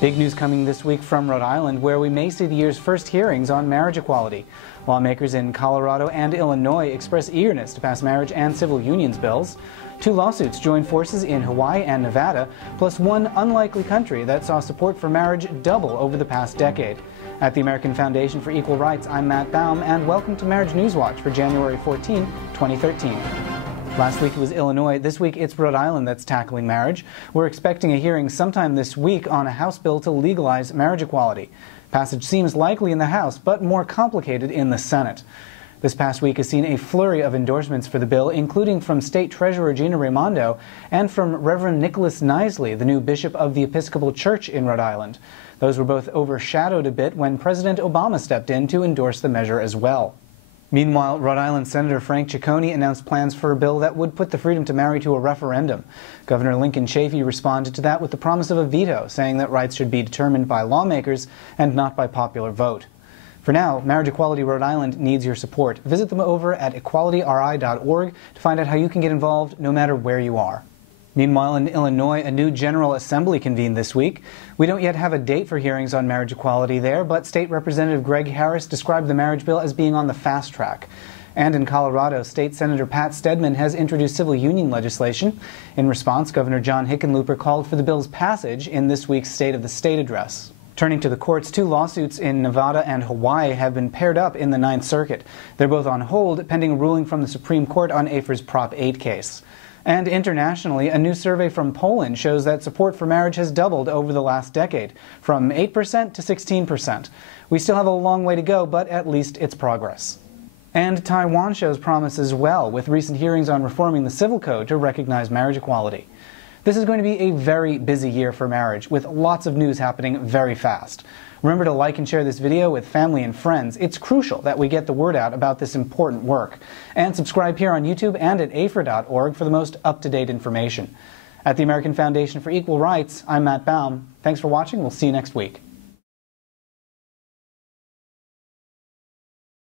Big news coming this week from Rhode Island, where we may see the year's first hearings on marriage equality. Lawmakers in Colorado and Illinois express eagerness to pass marriage and civil unions bills. 2 lawsuits join forces in Hawaii and Nevada, plus one unlikely country that saw support for marriage double over the past decade. At the American Foundation for Equal Rights, I'm Matt Baum, and welcome to Marriage News Watch for January 14, 2013. Last week it was Illinois. This week it's Rhode Island that's tackling marriage. We're expecting a hearing sometime this week on a House bill to legalize marriage equality. Passage seems likely in the House, but more complicated in the Senate. This past week has seen a flurry of endorsements for the bill, including from State Treasurer Gina Raimondo and from Reverend Nicholas Knisley, the new Bishop of the Episcopal Church in Rhode Island. Those were both overshadowed a bit when President Obama stepped in to endorse the measure as well. Meanwhile, Rhode Island Senator Frank Ciccone announced plans for a bill that would put the freedom to marry to a referendum. Governor Lincoln Chafee responded to that with the promise of a veto, saying that rights should be determined by lawmakers and not by popular vote. For now, Marriage Equality Rhode Island needs your support. Visit them over at equalityri.org to find out how you can get involved no matter where you are. Meanwhile, in Illinois, a new General Assembly convened this week. We don't yet have a date for hearings on marriage equality there, but State Representative Greg Harris described the marriage bill as being on the fast track. And in Colorado, State Senator Pat Steadman has introduced civil union legislation. In response, Governor John Hickenlooper called for the bill's passage in this week's State of the State address. Turning to the courts, 2 lawsuits in Nevada and Hawaii have been paired up in the Ninth Circuit. They're both on hold, pending a ruling from the Supreme Court on AFER's Prop 8 case. And internationally, a new survey from Poland shows that support for marriage has doubled over the last decade, from 8% to 16%. We still have a long way to go, but at least it's progress. And Taiwan shows promise as well, with recent hearings on reforming the civil code to recognize marriage equality. This is going to be a very busy year for marriage, with lots of news happening very fast. Remember to like and share this video with family and friends. It's crucial that we get the word out about this important work. And subscribe here on YouTube and at afer.org for the most up-to-date information. At the American Foundation for Equal Rights, I'm Matt Baum. Thanks for watching. We'll see you next week.